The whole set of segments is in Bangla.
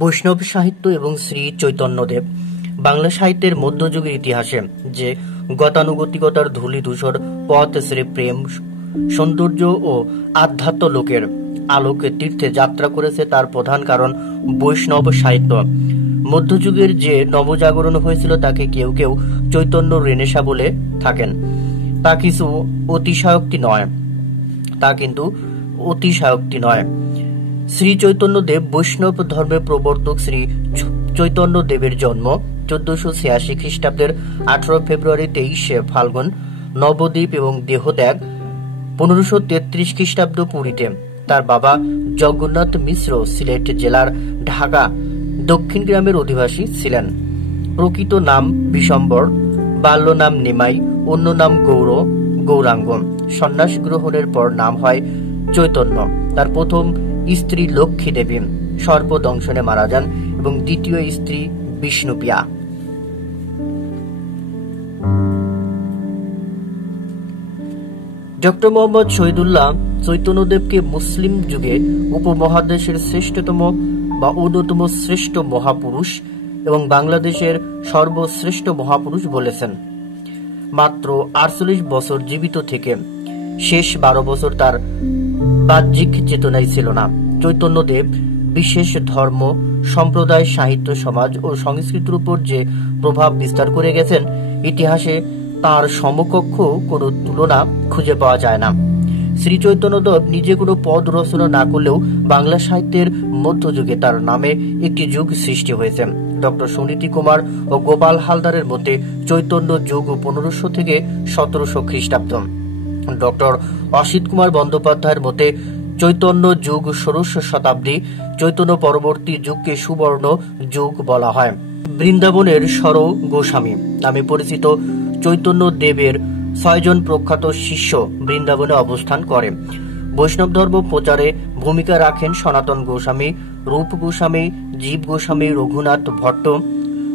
বৈষ্ণব সাহিত্য এবং শ্রী চৈতন্যদেব বাংলা সাহিত্যের মধ্যযুগের ইতিহাসে যে গতানুগতিকতার ধূলি ধূসর পথ শ্রী প্রেম সৌন্দর্য ও আধ্যাত্ম লোকের আলোকে তীর্থে যাত্রা করেছে তার প্রধান কারণ বৈষ্ণব সাহিত্য। মধ্যযুগের যে নবজাগরণ হয়েছিল তাকে কেউ কেউ চৈতন্য রেনেসা বলে থাকেন। তা কিছু অতিশয়োক্তি নয়। শ্রী চৈতন্যদেব বৈষ্ণব ধর্মের প্রবর্তক। শ্রী চৈতন্য দেবের জন্ম 1486 খ্রিস্টাব্দের 18 ফেব্রুয়ারি 23 ফাল্গুন নবদ্বীপ এবং দেহত্যাগ 1533 খ্রিস্টাব্দ পুরীতে। তার বাবা জগন্নাথ মিশ্র সিলেট জেলার ঢাকা দক্ষিণ গ্রামের অধিবাসী ছিলেন। প্রকৃত নাম বিশম্বর, বাল্য নাম নিমাই, অন্য নাম গৌরাঙ্গ। সন্ন্যাস গ্রহণের পর নাম হয় চৈতন্য। তার প্রথম স্ত্রী লক্ষ্মী দেবী সর্পদংশনে মারা যান এবং দ্বিতীয় স্ত্রী বিষ্ণুপ্রিয়া। ডক্টর মোহাম্মদ শহীদুল্লাহ চৈতন্যদেবকে মুসলিম যুগে উপমহাদেশের শ্রেষ্ঠতম বা অন্যতম শ্রেষ্ঠ মহাপুরুষ এবং বাংলাদেশের সর্বশ্রেষ্ঠ মহাপুরুষ বলেছেন। মাত্র 48 বছর জীবিত থেকে শেষ 12 বছর তার বাহ্যিক চেতনাই ছিল না। চৈতন্যদেব বিশেষ ধর্ম, সম্প্রদায়, সাহিত্য, সমাজ ও সংস্কৃতির উপর যে প্রভাব বিস্তার করে গেছেন, ইতিহাসে তার সমকক্ষ কোনো তুলনা খুঁজে পাওয়া যায় না। শ্রী চৈতন্যদেব নিজে কোনো পদ রচনা না করলেও বাংলা সাহিত্যের মধ্যযুগে তার নামে একটি যুগ সৃষ্টি হয়েছে। ডক্টর সুনীতি কুমার ও গোপাল হালদারের মধ্যে চৈতন্য যুগ 1500 থেকে 1700 খ্রিস্টাব্দ। ডক্টর অসিত কুমার বন্দ্যোপাধ্যায়ের মতে চৈতন্য যুগ 1600 শতাব্দী। চৈতন্য পরবর্তী যুগকে সুবর্ণ যুগ বলা হয়। বৃন্দাবনের সর গোস্বামী নামে পরিচিত চৈতন্য দেবের 6 জন প্রখ্যাত শিষ্য বৃন্দাবনে অবস্থান করে। বৈষ্ণব ধর্ম প্রচারে ভূমিকা রাখেন সনাতন গোস্বামী, রূপ গোস্বামী, জীব গোস্বামী,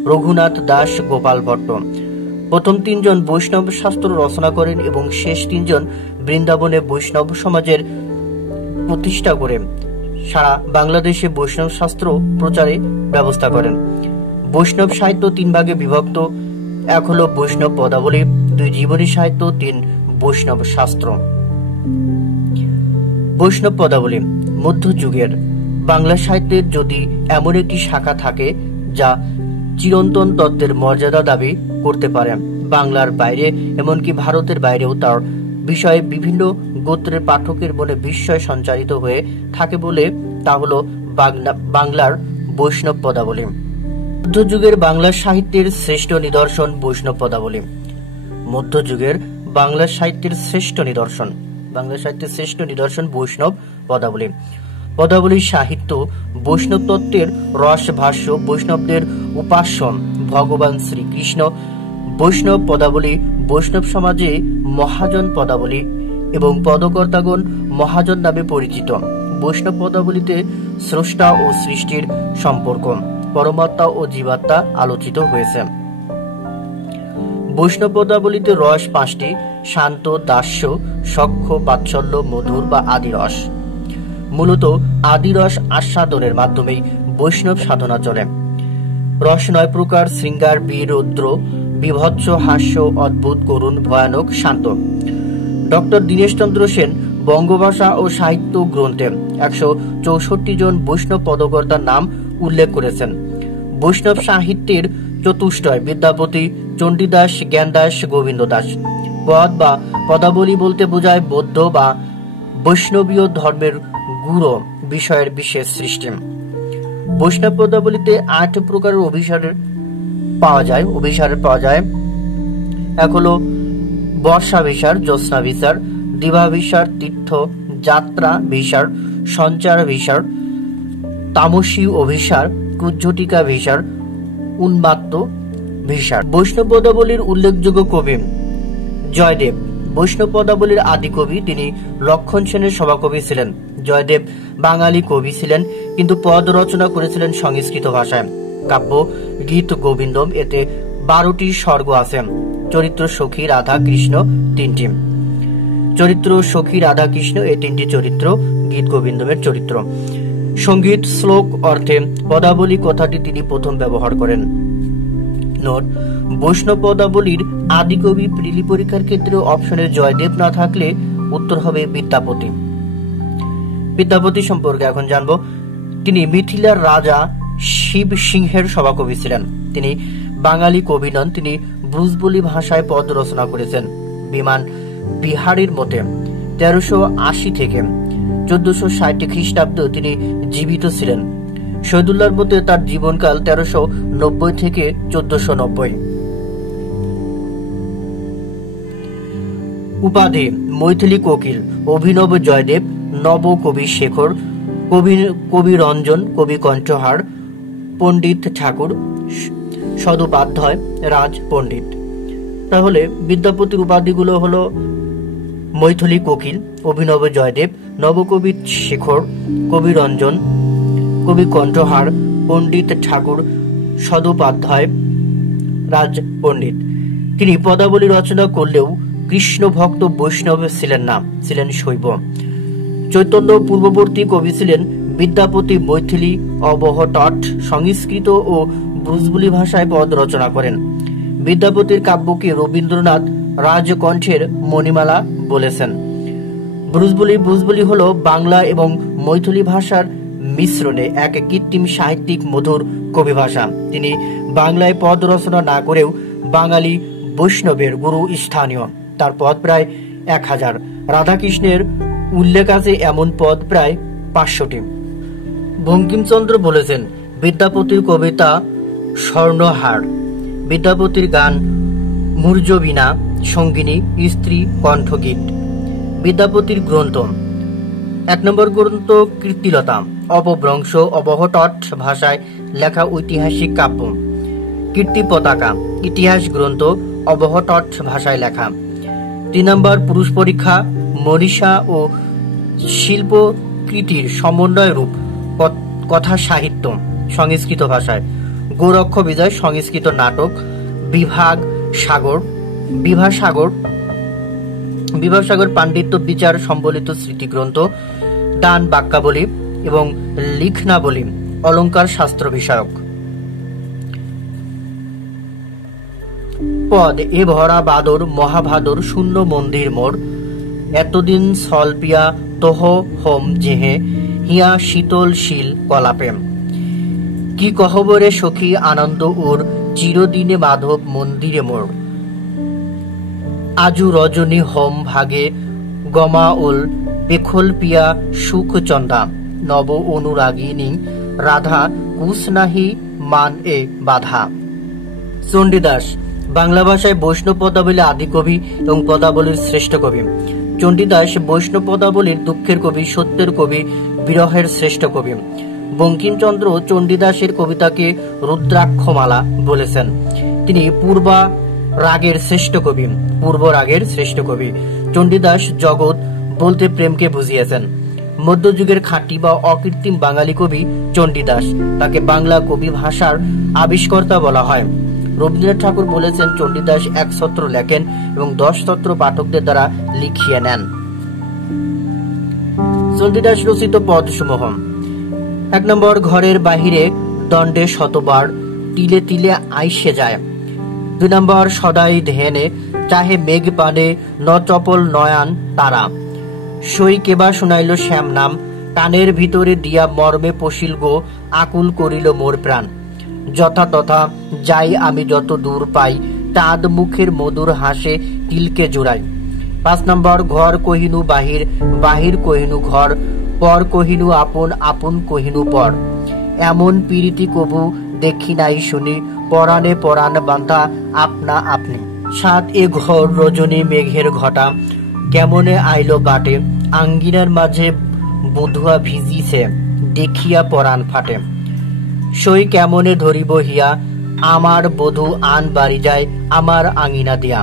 রঘুনাথ দাস, গোপাল ভট্ট। প্রথম 3 জন বৈষ্ণব শাস্ত্র রচনা করেন এবং শেষ 3 জন বৃন্দাবনে বৈষ্ণব সমাজের প্রতিষ্ঠা করে সারা বাংলাদেশে বৈষ্ণব শাস্ত্র প্রচারে ব্যবস্থা করেন। বৈষ্ণব সাহিত্য 3 ভাগে বিভক্ত। 1 হল বৈষ্ণব পদাবলী, 2 জীবনী সাহিত্য, 3 বৈষ্ণব শাস্ত্র। বৈষ্ণব পদাবলী মধ্যযুগের বাংলা সাহিত্যের যদি এমন একটি শাখা থাকে যা চিরন্তন তত্ত্বের মর্যাদা দাবি করতে পারে, বাংলার বাইরে এমনকি ভারতের বাইরেও তার বিষয়ে বিভিন্ন গোত্রের পাঠকের মনে বিস্ময় সঞ্চারিত হয়ে থাকে বলে, তা হল বাংলার বৈষ্ণব পদাবলী। মধ্যযুগের বাংলা সাহিত্যের শ্রেষ্ঠ নিদর্শন বৈষ্ণব পদাবলী। মধ্যযুগের বাংলা সাহিত্যের শ্রেষ্ঠ নিদর্শন বৈষ্ণব পদাবলী। পদাবলী সাহিত্য বৈষ্ণব তত্ত্বের রস ভাষ্য, বৈষ্ণবদের উপাস্য ভগবান শ্রীকৃষ্ণ। বৈষ্ণব পদাবলী বৈষ্ণব সমাজে মহাজন পদাবলী এবং পদকর্তাগণ মহাজন নামে পরিচিত। বৈষ্ণব পদাবলীতে স্রষ্টা ও সৃষ্টির সম্পর্ক, পরমাত্মা ও জীবাত্মা আলোচিত হয়েছে। বৈষ্ণব পদাবলীতে রস 5টি: শান্ত, দাস্য, সখ্য, বাৎসল্য, মধুর বা আদিরস। মূলত আদিরস আস্বাদনের মাধ্যমেই বৈষ্ণব সাধনা চলে। রস 9 প্রকার: শৃঙ্গার, বীর, রৌদ্র, বিভৎস, হাস্য, অদ্ভুত, করুণ, ভয়ানক, শান্ত। ডক্টর দীনেশচন্দ্র সেন বঙ্গভাষা ও সাহিত্য গ্রন্থে 164 জন বৈষ্ণব পদকর্তার নাম উল্লেখ করেছেন। বৈষ্ণব সাহিত্যের চতুষ্টয় বিদ্যাপতি, চণ্ডীদাস, জ্ঞানদাস, গোবিন্দ দাস। পদ বা পদাবলী বলতে বোঝায় বৌদ্ধ বা বৈষ্ণবীয় ধর্মের গুরু বিষয়ের বিশেষ সৃষ্টি। বৈষ্ণব পদাবলীতে 8 প্রকারের অভিসার পাওয়া যায়। 1 হল বর্ষাভিসার, জ্যোৎস্নাভিসার, দিবাভিসার, তীর্থ যাত্রা ভিসার, সঞ্চার ভিসার, তামসী অভিসার, কুজ্ঝটিকা ভিসার, উন্মাত্ত ভিসার। বৈষ্ণব পদাবলীর উল্লেখযোগ্য কবি জয়দেব বৈষ্ণব পদাবলীর আদি কবি। তিনি লক্ষণ সেনের সভাকবি ছিলেন। জয়দেব বাঙালি কবি ছিলেন, কিন্তু পদ রচনা করেছিলেন সংস্কৃত ভাষায়। কাব্য গীত গোবিন্দম, এতে 12টি স্বর্গ আছে। চরিত্র সখী, রাধা, কৃষ্ণ 3টি। চরিত্র সখী, রাধা, কৃষ্ণ এই 3টি চরিত্র গীত গোবিন্দমের চরিত্র। সঙ্গীত শ্লোক অর্থে পদাবলী কথাটি তিনি প্রথম ব্যবহার করেন। নোট: বৈষ্ণব পদাবলীর আদিকবি প্রিলি পরীক্ষার ক্ষেত্রে অপশনে জয়দেব না থাকলে উত্তর হবে বিদ্যাপতি। বিদ্যাপতি সম্পর্কে এখন জানবো। তিনি মিথিলার রাজা শিব সিংহের সভাকবি ছিলেন। তিনি বাঙালি কবি নন, তিনি ব্রজবুলি ভাষায় পদ রচনা করেছেন। বিমান বিহারীর মতে 1380 থেকে 1460 খ্রিস্টাব্দ তিনি জীবিত ছিলেন। শহীদুল্লাহর মতে তার জীবনকাল 1390 থেকে 1490। উপাধি: মৈথিলী কোকিল, অভিনব জয়দেব, নবকবি শেখর, কবি রঞ্জন, কবি কণ্ঠহার, পণ্ডিত ঠাকুর, সদুপাধ্যায়, রাজ পণ্ডিত। তাহলে বিদ্যাপতির উপাধিগুলো হলো মৈথিলী কোকিল, অভিনব জয়দেব, নবকবি শেখর, কবি রঞ্জন, কবি কণ্ঠহার, পণ্ডিত ঠাকুর, সদুপাধ্যায়, রাজ পণ্ডিত। তিনি পদাবলী রচনা করলেও কৃষ্ণ ভক্ত বৈষ্ণব ছিলেন না, ছিলেন শৈব। চৈতন্য পূর্ববর্তী কবি ছিলেন বিদ্যাপতি। মৈথিলী, অবহট্ট, সংস্কৃত ও ব্রজবুলি ভাষায় পদ রচনা করেন। বিদ্যাপতির কাব্যকে রবীন্দ্রনাথ রাজকণ্ঠের মণিমালা বলেছেন। ব্রজবুলি হলো বাংলা এবং মৈথিলী ভাষার মিশ্রণে এক কৃত্রিম সাহিত্যিক মধুর কবি ভাষা। তিনি বাংলায় পদ রচনা না করেও বাঙালি বৈষ্ণবের গুরু স্থানীয়। তার পদ প্রায় 1000। রাধাকৃষ্ণের উল্লেখ আছে এমন পদ প্রায় 500টি। বঙ্কিমচন্দ্র বলেছেন, বিদ্যাপতির কবিতা স্বর্ণহার। বিদ্যাপতির গান মূর্জবীণা, সঙ্গিনী, স্ত্রী কণ্ঠগীত। বিদ্যাপতির গ্রন্থ: 1 নম্বর গ্রন্থ কীর্তিলতা, অপভ্রংশ অবহট্ট ভাষায় লেখা ঐতিহাসিক কাব্য। কীর্তি পতাকা, ইতিহাস গ্রন্থ, অবহট্ট ভাষায় লেখা। 3 নম্বর পুরুষ পরীক্ষা, মনীষা ও শিল্পকৃতির সমন্বয় রূপ, কথা সাহিত্য, সংস্কৃত ভাষায়। গোরক্ষ বিজয়, সংস্কৃত নাটক। বিভাসাগর পাণ্ডিত্য বিচার সম্বলিত স্মৃতিগ্রন্থ। দান বাক্যাবলী এবং লিখনাবলী, অলঙ্কার শাস্ত্র বিষয়ক। পদ: এ ভরা বাদর, মহাভাদর, শূন্য মন্দির মোর, এতদিন সলপিয়া তোহ হোম জেহে, হিয়া শীতল শীল কলাপে। কি কহবরে সখী আনন্দ ওর, চিরদিনে মাধব মন্দিরে মোর। আজু রজনী হোম ভাগে, গমা ওল পেখল পিয়া সুখ চন্দা, নব অনুরাগিনী রাধা, কুশ নাহি মান এ বাধা। চণ্ডীদাস বাংলা ভাষায় বৈষ্ণব পদাবলীর আদি কবি এবং পদাবলীর শ্রেষ্ঠ কবি। চণ্ডীদাস বৈষ্ণব পদাবলীর দুঃখের কবি, সত্যের কবি, বিরহের শ্রেষ্ঠ কবি। বঙ্কিমচন্দ্র চণ্ডীদাসের কবিতাকে রুদ্রাক্ষমালা বলেছেন। তিনি পূর্ব রাগের শ্রেষ্ঠ কবি। চণ্ডীদাস জগৎ বলতে প্রেমকে বুঝিয়েছেন। মধ্যযুগের খাঁটি বা অকৃত্রিম বাঙালি কবি চণ্ডীদাস। তাকে বাংলা কবি ভাষার আবিষ্কর্তা বলা হয়। রবীন্দ্রনাথ ঠাকুর বলেছেন, চণ্ডীদাস 1 ছত্র লেখেন এবং 10 ছত্র পাঠকদের দ্বারা লিখিয়ে নেন। চণ্ডীদাস রচিত পদসমূহ: 1 নম্বর ঘরের বাহিরে দণ্ডে শতবার, তিলে তিলে আইসে যায়। 2 নম্বর সদাই ধ্যানে, চাহে মেঘ পানে, ন চপল নয়ান তারা। সই কেবা শুনাইল শ্যাম নাম, কানের ভিতরে দিয়া মর্মে পশিল গো, আকুল করিল মোর প্রাণ। যথা তথা যাই আমি যত দূর পাই, চাঁদ মুখের মধুর হাসে তিলকে জোড়াই। 5 নম্বর ঘর কহিনু বাহির, বাহির কহিনু ঘর, পর কহিনু আপন, আপন কহিনু পর। এমন পীড়িতি কবু দেখি নাই শুনি, পরাণে পরাণ বাঁধা আপনা আপনি। 7 এ ঘর রজনী মেঘের ঘটা, কেমনে আইলো বাটে, আঙ্গিনার মাঝে বধুয়া ভিজিছে, দেখিয়া পরাণ ফাটে। সই কেমনে ধরিব হিয়া, আমার বধূ আন বাড়ি যায়, আমার আঙিনা দিয়া।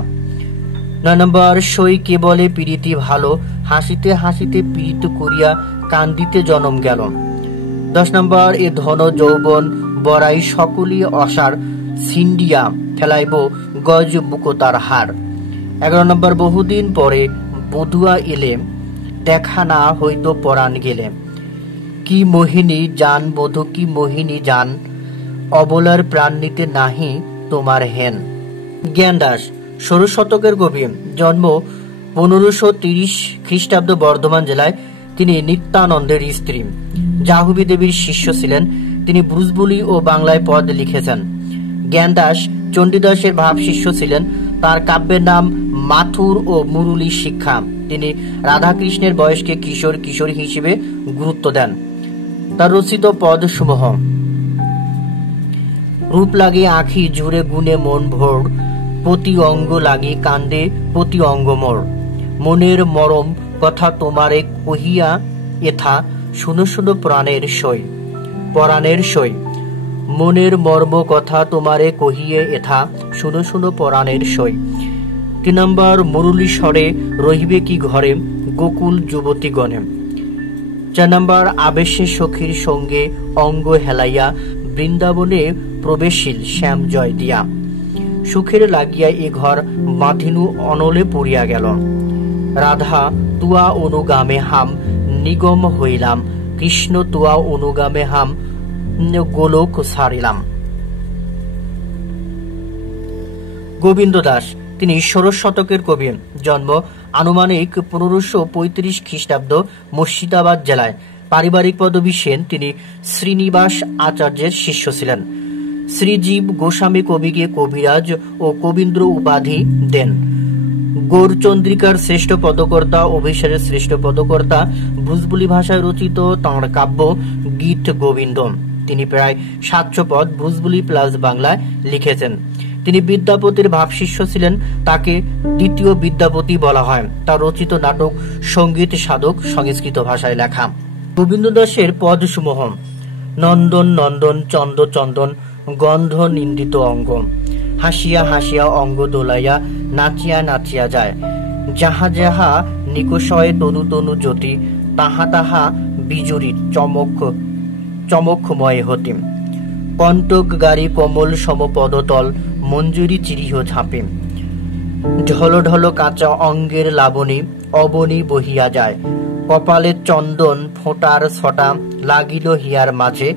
9 নম্বর সই কেবলে পীড়িতি ভালো, হাসিতে হাসিতে পীড়িত করিয়া কান্দিতে জনম গেল। 10 নম্বর এ ধন যৌবন বড়াই সকলি অসার, ছিন্ডিয়া ফেলাইব গজ বুকতার হার। 11 নম্বর বহুদিন পরে বধুয়া এলে, দেখা না হইতো পরাণ গেলে। কি মোহিনী জান বধূ কি মোহিনী জান, অবলার প্রাণ নিতে নাহি তোমার হেন। জ্ঞানদাস 16 শতকের কবি, জন্ম 1530 খ্রিস্টাব্দ, বর্ধমান জেলায়। তিনি নিত্যানন্দের স্ত্রী জাহ্নবী দেবীর শিষ্য ছিলেন। তিনি ব্রজবুলি ও বাংলায় পদ লিখেছেন। জ্ঞানদাস চণ্ডীদাসের ভাব শিষ্য ছিলেন। তার কাব্যের নাম মাথুর ও মুরলী শিক্ষা। তিনি রাধাকৃষ্ণের বয়সকে কিশোর কিশোরী হিসেবে গুরুত্ব দেন। তার রচিত পদসমূহ: রূপ লাগে আঁখি জুড়ে গুণে মন ভোর, প্রতি অঙ্গ লাগি কান্দে প্রতি অঙ্গ মোর, মনের মরম কথা তোমারে কহিয়া এথা, শুনো শুনো প্রাণের সই। পরাণের সই। মনের মর্ম কথা তোমারে কহিয়ে এথা, শুনো শুনো পরাণের সই। 3 নম্বর মুরলী স্বরে রহিবে কি ঘরে, গোকুল যুবতী গণে। 4 নম্বর আবেশে সখীর সঙ্গে অঙ্গ হেলাইয়া, বৃন্দাবনে প্রবেশিল শ্যাম জয় দিয়া, সুখের লাগিয়া এ ঘর বাঁধিনু অনলে পড়িয়া গেল। রাধা তুয়া অনুগামে হাম নিগম হইলাম, কৃষ্ণ তুয়া অনুগামে হাম গোলক ছাড়িলাম। গোবিন্দ দাস, তিনি 16 শতকের কবি, জন্ম আনুমানিক 1535 খ্রিস্টাব্দ, মুর্শিদাবাদ জেলায়। পারিবারিক পদবী সেন। তিনি শ্রীনিবাস আচার্যের শিষ্য ছিলেন। শ্রীজীব গোস্বামী কবিকে কবিরাজ ও কবীন্দ্র উপাধি দেন। গৌরচন্দ্রিকার শ্রেষ্ঠ পদকর্তা, অভিসারের শ্রেষ্ঠ পদকর্তা। ব্রজবুলি ভাষায় রচিত তাঁর কাব্য গীত গোবিন্দ। তিনি প্রায় 700 পদ ব্রজবুলি প্লাস বাংলায় লিখেছেন। তিনি বিদ্যাপতির ভাবশিষ্য ছিলেন। তাকে দ্বিতীয় বিদ্যাপতি বলা হয়। তার রচিত নাটক সঙ্গীত সাধক সংস্কৃত ভাষায় লেখা। গোবিন্দ দাসের পদসমূহ: নন্দন নন্দন চন্দ চন্দন, গন্ধ নিন্দিত অঙ্গ, হাসিয়া হাসিয়া অঙ্গ দোলাইয়া, নাচিয়া নাচিয়া যায়, যাহা যাহা নিকষয়ে তনু তনু জ্যোতি, তাহা তাহা বিজুরি চমক চমকময় হতি, কণ্টক গাড়ি কোমল সমপদতল, মঞ্জুরি চিরিহ ঝাঁপে, ঢল ঢল কাঁচা অঙ্গের লাবণী, অবনী বহিয়া যায়, কপালে চন্দন ফোঁটার ছটা, লাগিল হিয়ার মাঝে,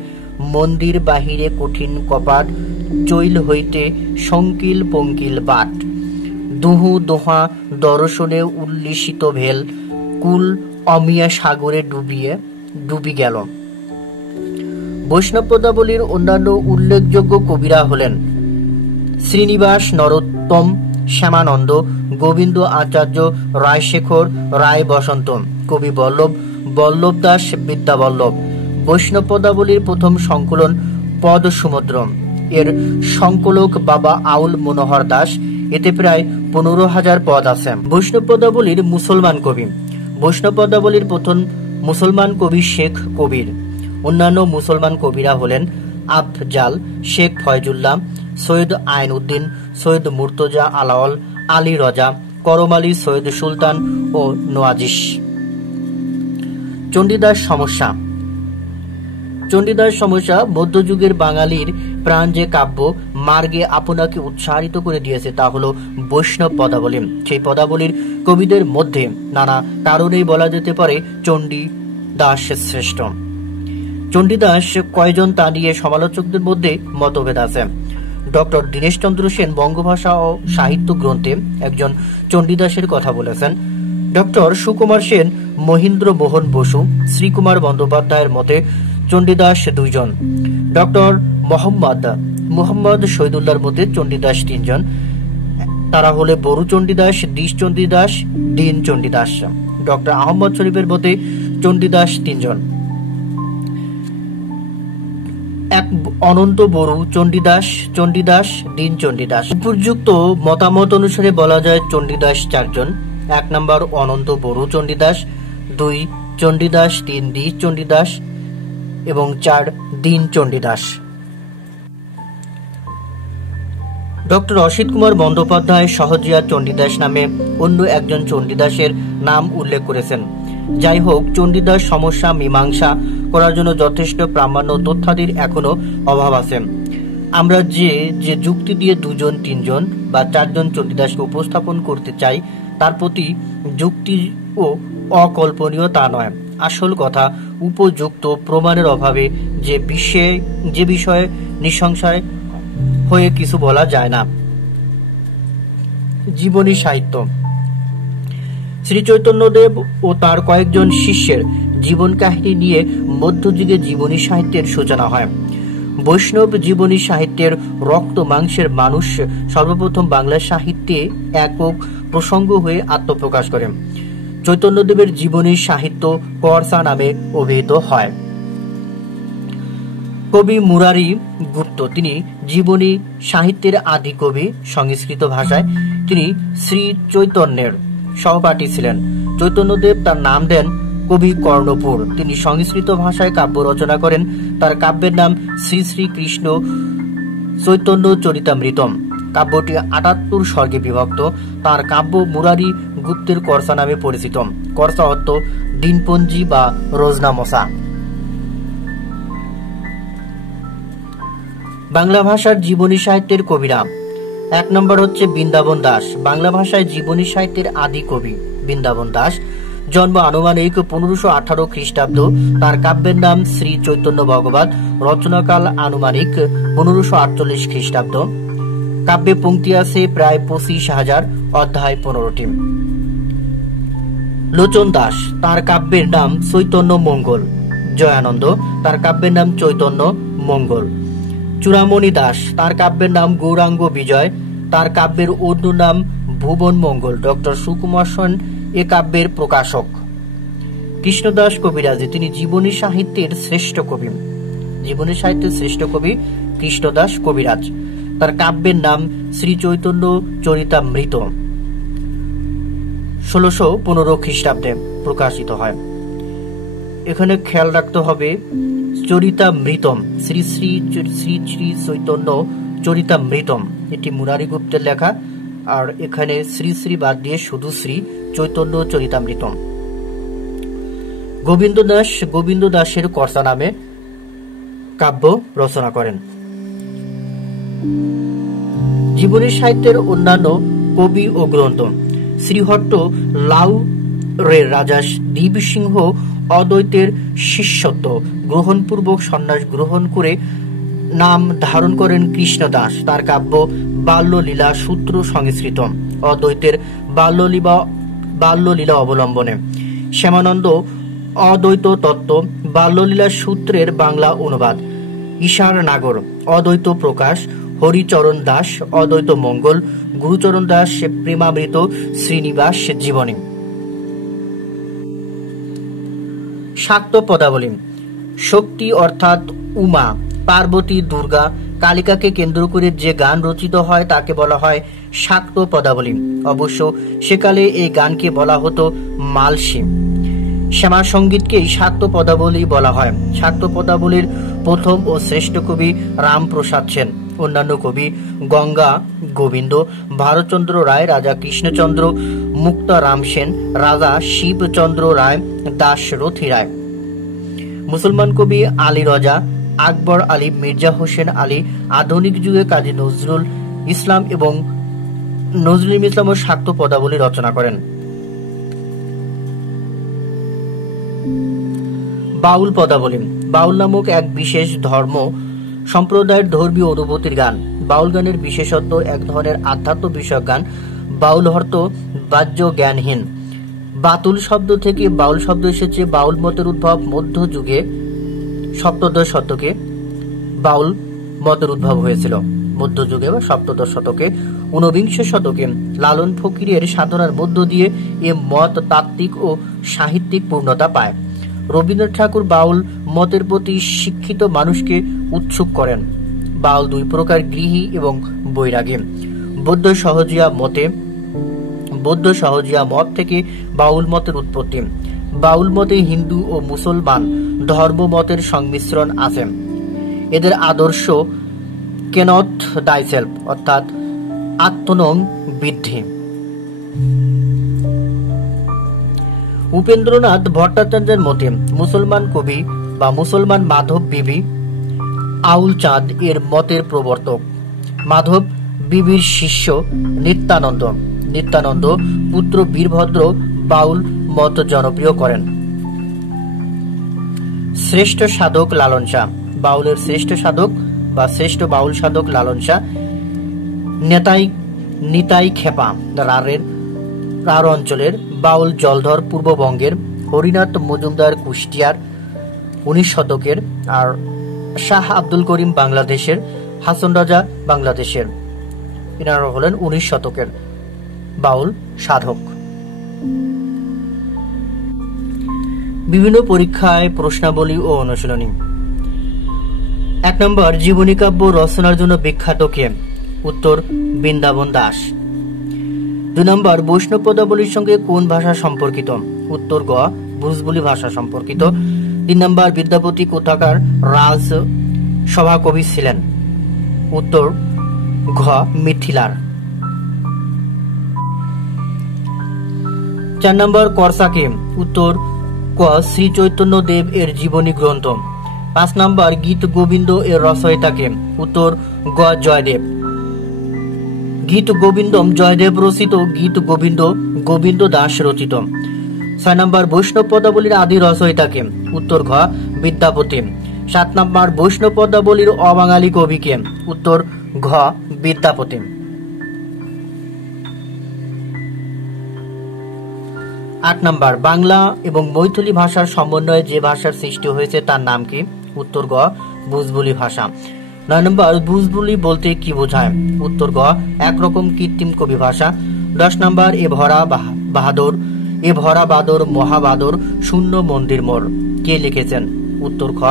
মন্দির বাহিরে কঠিন কপাট, চৈল হইতে শঙ্কিল পঙ্কিল বাট, দুহু দোহা দর্শনে উল্লিসিত ভেল, কুল অমিয়া সাগরে ডুবি গেল। বৈষ্ণব পদাবলীর অন্যান্য উল্লেখযোগ্য কবিরা হলেন শ্রীনিবাস, নরোত্তম, শ্যামানন্দ, গোবিন্দ আচার্য, রায়শেখর, রায় বসন্ত, কবি বল্লভ, বল্লভ দাস, বিদ্যাবল্লভ। বৈষ্ণব পদাবলীর প্রথম সংকলন পদ সমুদ্র, এর সংকলক বাবা আউল মনোহর দাস। এতে প্রায় 15,000 পদ আছে। বৈষ্ণব পদাবলীর মুসলমান কবি। বৈষ্ণব পদাবলীর প্রথম মুসলমান কবি শেখ কবির। অন্যান্য মুসলমান কবিরা হলেন আফজাল, শেখ ফয়জুল্লাহ, সৈয়দ আইন উদ্দিন, সৈয়দ মুর্তজা আলাওল, আলী রজা, করম আলী, সৈয়দ সুলতান ও নোয়াজিস। চণ্ডীদাস সমস্যা। চণ্ডীদাস সমস্যা মধ্যযুগের বাঙালির প্রাণ যে কাব্য মার্গে আপনাকে উৎসাহিত করে দিয়েছে তা হলো বৈষ্ণব পদাবলী। সেই পদাবলীর কবিদের মধ্যে নানা কারণেই বলা যেতে পারে চণ্ডীদাস শ্রেষ্ঠ। চণ্ডীদাস কয়জন তা নিয়ে সমালোচকদের মধ্যে মতভেদ আছে। ডক্টর দীনেশচন্দ্র সেন বঙ্গভাষা ও সাহিত্য গ্রন্থে একজন চণ্ডীদাসের কথা বলেছেন। ডক্টর সুকুমার সেন, মহেন্দ্র মোহন বসু, শ্রীকুমার বন্দ্যোপাধ্যায়ের মতে চণ্ডীদাস 2 জন। ডক্টর মোহাম্মদ শহীদুল্লাহর মতে চণ্ডীদাস 3 জন। তারা হলে বড়ু চণ্ডীদাস, দিশ চণ্ডীদাস, দীন চণ্ডীদাস। ডক্টর আহমদ শরীফের মতে চণ্ডীদাস 3 জন। এক অনন্ত বড়ু চণ্ডীদাস, দীন চণ্ডীদাস। উপযুক্ত মতামত অনুসারে বলা যায় চণ্ডীদাস 4 জন। 1 নম্বর অনন্ত বড়ু চণ্ডীদাস, 2 চণ্ডীদাস, 3 দিশ চণ্ডীদাস এবং 4 দীন চণ্ডীদাস। ডক্টর অসিত কুমার বন্দ্যোপাধ্যায় সহজিয়া চণ্ডীদাস নামে অন্য একজন চণ্ডীদাসের নাম উল্লেখ করেছেন। যাই হোক, চণ্ডীদাস সমস্যা মীমাংসা করার জন্য যথেষ্ট প্রামাণ্য তথ্যাদির এখনো অভাব আছে। আমরা যে যুক্তি দিয়ে 2 জন, 3 জন বা 4 জন চণ্ডীদাসকে উপস্থাপন করতে চাই তার প্রতি যুক্তি ও অকল্পনীয় তা নয়। আসল কথা উপযুক্ত প্রমাণের অভাবে যে বিষয়ে নিঃসংশয় হয়ে কিছু বলা যায় না। জীবনী সাহিত্য। শ্রী চৈতন্যদেব ও তার কয়েকজন শিষ্যের জীবন কাহিনী নিয়ে মধ্যযুগে জীবনী সাহিত্যের সূচনা হয়। বৈষ্ণব জীবনী সাহিত্যের রক্ত মাংসের মানুষ সর্বপ্রথম বাংলা সাহিত্যে একক প্রসঙ্গ হয়ে আত্মপ্রকাশ করে। চৈতন্যদেবের জীবনী সাহিত্য কর্সা নামে অভিহিত হয়। কবি মুরারি গুপ্ত, তিনি জীবনী সাহিত্যের আদি কবি। সংস্কৃত ভাষায় তিনি শ্রী চৈতন্যের সহপাঠী ছিলেন। চৈতন্যদেব তার নাম দেন কবি কর্ণপুর। তিনি সংস্কৃত ভাষায় কাব্য রচনা করেন। তার কাব্যের নাম শ্রী শ্রী কৃষ্ণ চৈতন্য চরিতামৃতম। কাব্যটি ৭৮ স্বর্গে বিভক্ত। তার কাব্য মুরারি গুপ্তের কর্সা নামে পরিচিত। কর্সা অর্থ দিনপঞ্জি বা রোজনামশা। বাংলা ভাষার জীবনী সাহিত্যের কবিরা। ১ নম্বর হচ্ছে বৃন্দাবন দাস। বাংলা ভাষায় জীবনী সাহিত্যের আদি কবি বৃন্দাবন দাস। জন্ম আনুমানিক ১৫১৮ খ্রিস্টাব্দ। তার কাব্যের নাম শ্রী চৈতন্য ভগবত। রচনাকাল আনুমানিক ১৫৪৮ খ্রিস্টাব্দ। কাব্যে পংক্তি আছে প্রায় ২৫,০০০, অধ্যায় ১৫টি। লোচন দাস, তার কাব্যের নাম চৈতন্য মঙ্গল। জয়ানন্দ, তার কাব্যের নাম চৈতন্য মঙ্গল। চূড়ামণি দাস, তার কাব্যের নাম গৌরাঙ্গ বিজয়। তার কাব্যের অন্য নাম ভুবন মঙ্গল। ডক্টর সুকুমার সেন এ কাব্যের প্রকাশক। কৃষ্ণদাস কবিরাজ, তিনি জীবনী সাহিত্যের শ্রেষ্ঠ কবি। জীবনী সাহিত্যের শ্রেষ্ঠ কবি কৃষ্ণদাস কবিরাজ। তার কাব্যের নাম শ্রী চৈতন্য চরিতামৃত। ১৬১৫ খ্রিস্টাব্দে প্রকাশিত হয়। এখানে খেয়াল রাখতে হবে চরিতামৃতম, শ্রী শ্রী শ্রী শ্রী চৈতন্য চরিতামৃতম, এটি মুরারি গুপ্তের লেখা। আর এখানে শ্রী শ্রী বাদ দিয়ে শুধু শ্রী চৈতন্য চরিতামৃতম। গোবিন্দ দাসের কর্সা নামে কাব্য রচনা করেন। জীবনী সাহিত্যের অন্যান্য কবি ও গ্রন্থ। শ্রীহট্ট লাউরের রাজা দিবসিংহ অদ্বৈতের শিষ্যত্ব গ্রহণপূর্বক সন্ন্যাস গ্রহণ করে নাম ধারণ করেন কৃষ্ণদাস। তার কাব্য বাল্যলীলা সূত্র সংস্কৃত। অদ্বৈতের বাল্যলীলা অবলম্বনে। শ্যামানন্দ অদ্বৈত তত্ত্ব বাল্যলীলা সূত্রের বাংলা অনুবাদ। ঈশার নাগর অদ্বৈত প্রকাশ। হরিচরণ দাস অদ্বৈত মঙ্গল। গুরুচরণ দাস প্রেমামৃত। শ্রীনিবাস জীবনী। শাক্ত পদাবলী। শক্তি অর্থাৎ উমা, পার্বতী, দুর্গা, কালিকাকে কেন্দ্র করে যে গান রচিত হয় তাকে বলা হয় শাক্ত পদাবলী। অবশ্য সেকালে এই গানকে বলা হতো মালসী। শ্যামা সঙ্গীতকেই শাক্ত পদাবলী বলা হয়। শাক্ত পদাবলীর প্রথম ও শ্রেষ্ঠ কবি রামপ্রসাদ সেন। অন্যান্য কবি গঙ্গা গোবিন্দ, ভারতচন্দ্র রায়, রাজা কৃষ্ণচন্দ্র, মুক্তারাম সেন, রাজা শিবচন্দ্র রায়, দাশরথী রায়। মুসলমান কবি আলী রজা, আকবর আলী, মির্জা হোসেন আলী। আধুনিক যুগে কাজী নজরুল ইসলাম এবং শাক্ত পদাবলী রচনা করেন। বাউল পদাবলী। বাউল নামক এক বিশেষ ধর্ম সম্প্রদায়ের ধর্মীয় অনুভূতির গান। বাউল গানের বিশেষত্ব এক ধরনের আধ্যাত্ম বিষয়ক গান। বাউল অর্থ বাহ্য জ্ঞানহীন। বাতুল শব্দ থেকে বাউল শব্দ এসেছে। বাউল মতের উদ্ভব মধ্যযুগে ৭ম শতকে বাউল মতের উদ্ভব হয়েছিল। মধ্যযুগে বা ৭ম শতকে। ১৯ শতকে লালন ফকিরের সাধনার মধ্য দিয়ে এ মত তাত্ত্বিক ও সাহিত্যিক পূর্ণতা পায়। রবীন্দ্রনাথ ঠাকুর বাউল মতের প্রতি শিক্ষিত মানুষকে উৎসুক করেন। বাউল দুই প্রকার, গৃহী এবং বৈরাগী। বৌদ্ধ সহজিয়া মত থেকে বাউল মতের উৎপত্তি। বাউল মতে হিন্দু ও মুসলমান ধর্ম মতের সংমিশ্রণ আছে। এদের আদর্শ কেনথ দাইসেলফ অর্থাৎ আত্মনং বৃদ্ধি। উপেন্দ্রনাথ ভট্টাচার্যের মতে মুসলমান কবি বা মুসলমান মাধব বিবি আউল চাঁদ এর মতের প্রবর্তক। মাধব বিবির শিষ্য নিত্যানন্দ পুত্র বীরভদ্র বাউল মত জনপ্রিয় করেন। শ্রেষ্ঠ সাধক লালন শাহ। বাউলের শ্রেষ্ঠ সাধক বা শ্রেষ্ঠ বাউল সাধক লালন শাহ। নিতাই খেপা রার অঞ্চলের, বাউল জলধর পূর্ববঙ্গের, হরিনাথ মজুমদার কুষ্টিয়ার 19 শতকের, আর শাহ আব্দুল করিম বাংলাদেশের, হাসন রাজা বাংলাদেশের। এনারা হলেন 19 শতকের বাউল সাধক। বিভিন্ন পরীক্ষায় প্রশ্নাবলী ও অনুশীলনী। 1 নম্বর, জীবনী কাব্য রচনার জন্য বিখ্যাত কে? উত্তর, বৃন্দাবন দাস। 2 নম্বর, বৈষ্ণব পদাবলীর সঙ্গে কোন ভাষা সম্পর্কিত? উত্তর, গ ভুজবুলি ভাষা সম্পর্কিত। 3 নম্বর, বিদ্যাপতি কোথাকার রাজ সভাকবি ছিলেন? উত্তর, ঘ মিথিলার। 4 নম্বর, করসা কে? উত্তর, ক শ্রী চৈতন্য দেব এর জীবনী গ্রন্থ। 5 নম্বর, গীত গোবিন্দ এর রচয়িতা কে? উত্তর, গ জয়দেব। গীত গোবিন্দম জয়দেব রচিত, গীত গোবিন্দ দাস রচিত। 6 নম্বর, বৈষ্ণব পদাবলীর আদি রচয়িতা কে? উত্তর, ঘ বিদ্যাপতি। 7 নম্বর, বৈষ্ণব পদাবলীর অবাঙালি কবি কে? উত্তর, ঘ বিদ্যাপতি। 8 নম্বর, বাংলা এবং মৈথিলি ভাষার সমন্বয়ে যে ভাষার সৃষ্টি হয়েছে তার নাম কি? উত্তর, গ ভুজবুলি ভাষা। 9 নম্বর, ভুজবুলি বলতে কি বোঝায়? উত্তর, গ একরকম কৃত্রিম কবি ভাষা। 10 নম্বর, এ ভরা বাদর মহাবাদর শূন্য মন্দির মোর কে লিখেছেন? উত্তর, খ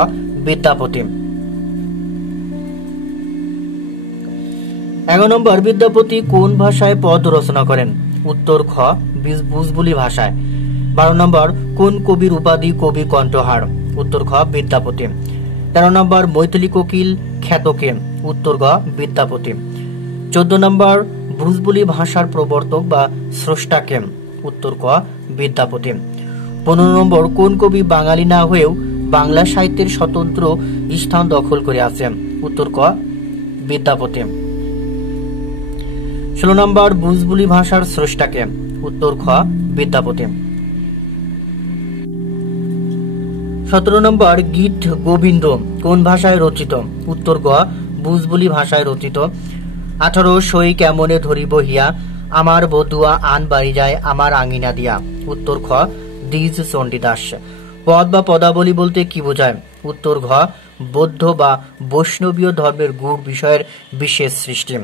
বিদ্যাপতি। 11 নম্বর, বিদ্যাপতি কোন ভাষায় পদ রচনা করেন? উত্তর, খ ভুজবুলি ভাষায়। 12 নম্বর, কোন কবির উপাধি কবি কণ্ঠহার? উত্তর, খ বিদ্যাপতি। 13 নম্বর, মৈথিলি কোকিল খ্যাত কে? উত্তর, গ বিদ্যাপতি। 14 নম্বর, ভুজবুলি ভাষার প্রবর্তক বা স্রষ্টা কে? উত্তর, ক বিদ্যাপতি। 15 নম্বর, কোন কবি বাঙালি না হয়েও বাংলা সাহিত্যের স্বতন্ত্র স্থান দখল করে আছে? উত্তর, ক বিদ্যাপতি। 16 নম্বর, ভুজবুলি ভাষার স্রষ্টা কে? উত্তর, খ বিদ্যাপতি। 17 নম্বর, গীত গোবিন্দ কোন ভাষায় রচিত? উত্তর, গ ভুজবুলি ভাষায় রচিত। 18 সই কেমনে ধরিব হিয়া, আমার বধুয়া আন বাড়ি যায় আমার আঙিনা দিয়া। উত্তর, খ দ্বিজ চণ্ডীদাস। পদ বা পদাবলী বলতে কি বোঝায়? উত্তর, ঘ বৌদ্ধ বা বৈষ্ণবীয় ধর্মের গূঢ় বিষয়ের বিশেষ সৃষ্টি।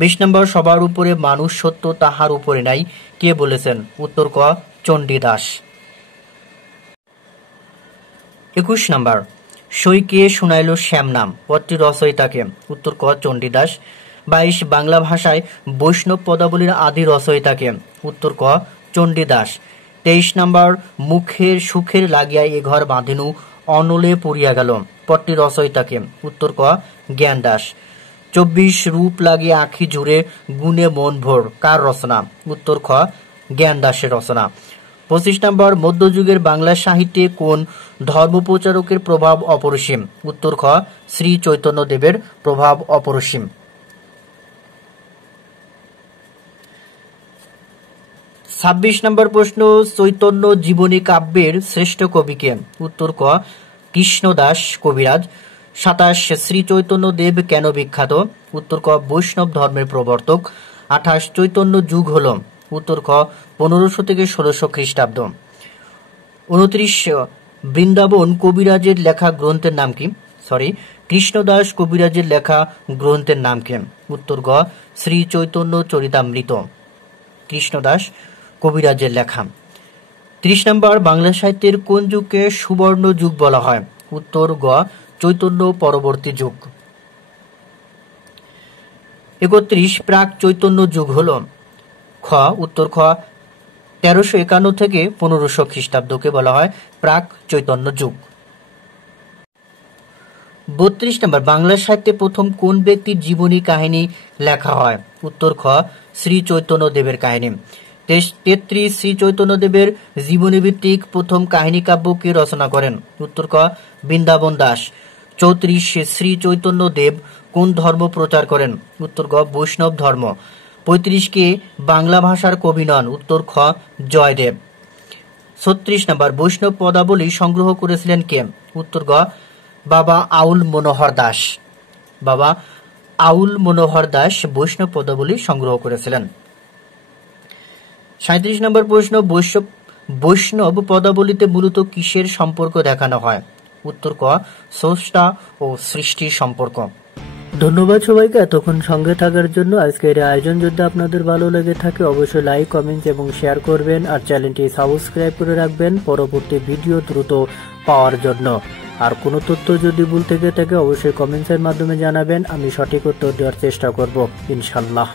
20 নম্বর, সবার উপরে মানুষ সত্য তাহার উপরে নাই কে বলেছেন? উত্তর, ক চণ্ডীদাস। 21 নম্বর, সই কে শুনাইল শ্যাম নাম পদটির রচয়িতা কে? উত্তর, ক চণ্ডীদাস। 22 বাংলা ভাষায় বৈষ্ণব পদাবলীর আদি রচয়িতা কে? উত্তর, ক চণ্ডীদাস। 23 নম্বর, মুখের সুখের লাগিয়া এ ঘর বাঁধিনু অনলে পড়িয়া গেল পদটির রচয়িতা কে? উত্তর, ক জ্ঞানদাস। 24 রূপ লাগিয়ে আখি জুড়ে গুণে মন ভোর কার রচনা? উত্তর, খ জ্ঞানদাসের রচনা। 25 নম্বর, মধ্যযুগের বাংলা সাহিত্যে কোন ধর্মপ্রচারকের প্রভাব অপরিসীম? উত্তর, খ শ্রী চৈতন্য দেবের প্রভাব অপরিসীম। 26 নম্বর প্রশ্ন, চৈতন্য জীবনী কাব্যের শ্রেষ্ঠ কবি কে? উত্তর, ক কৃষ্ণদাস কবিরাজ। 27 শ্রী চৈতন্য দেব কেন বিখ্যাত? উত্তর, ক বৈষ্ণব ধর্মের প্রবর্তক। 28 চৈতন্য যুগ হল? উত্তর, ক 1500 থেকে 1600 খ্রিস্টাব্দ। 29 বৃন্দাবন কবিরাজের লেখা গ্রন্থের নাম কি? কৃষ্ণদাস কবিরাজের লেখা গ্রন্থের নাম কি? উত্তর, গ শ্রী চৈতন্য চরিতামৃত কৃষ্ণদাস কবিরাজের লেখা। 30 নম্বর, বাংলা সাহিত্যের কোন যুগকে সুবর্ণ যুগ বলা হয়? উত্তর, গ চৈতন্য পরবর্তী যুগ। 31 প্রাক চৈতন্য যুগ হল? খ উত্তর, খ 1351 থেকে 1500 খ্রিস্টাব্দকে বলা হয় প্রাক চৈতন্য যুগ। 32 নম্বর, বাংলা সাহিত্যে প্রথম কোন ব্যক্তির জীবনী কাহিনী লেখা হয়? উত্তর, খ শ্রী চৈতন্য দেবের কাহিনী। 33 শ্রী চৈতন্য দেবের জীবনী ভিত্তিক প্রথম কাহিনী কাব্য কে রচনা করেন? উত্তর, ক বৃন্দাবন দাস। 34 শ্রী চৈতন্য দেব কোন ধর্ম প্রচার করেন? উত্তর, ক বৈষ্ণব ধর্ম। 35 কে বাংলা ভাষার কবি নন? উত্তর, খ জয়দেব। 36 নম্বর, বৈষ্ণব পদাবলী সংগ্রহ করেছিলেন কে? উত্তর গ, বাবা আউল মনোহর দাস। বাবা আউল মনোহর দাস বৈষ্ণব পদাবলী সংগ্রহ করেছিলেন। 37 নম্বর প্রশ্ন, বৈষ্ণব পদাবলীতে মূলত কিসের সম্পর্ক দেখানো হয়? উত্তর ক, স্রষ্টা ও সৃষ্টির সম্পর্ক। ধন্যবাদ সবাইকে এতক্ষণ সঙ্গে থাকার জন্য। আজকের এই আয়োজন যদি আপনাদের ভালো লেগে থাকে অবশ্যই লাইক, কমেন্ট এবং শেয়ার করবেন, আর চ্যানেলটি সাবস্ক্রাইব করে রাখবেন পরবর্তী ভিডিও দ্রুত পাওয়ার জন্য। আর কোনো তথ্য যদি ভুল থেকে থাকে অবশ্যই কমেন্টসের মাধ্যমে জানাবেন, আমি সঠিক উত্তর দেওয়ার চেষ্টা করব ইনশাল্লাহ।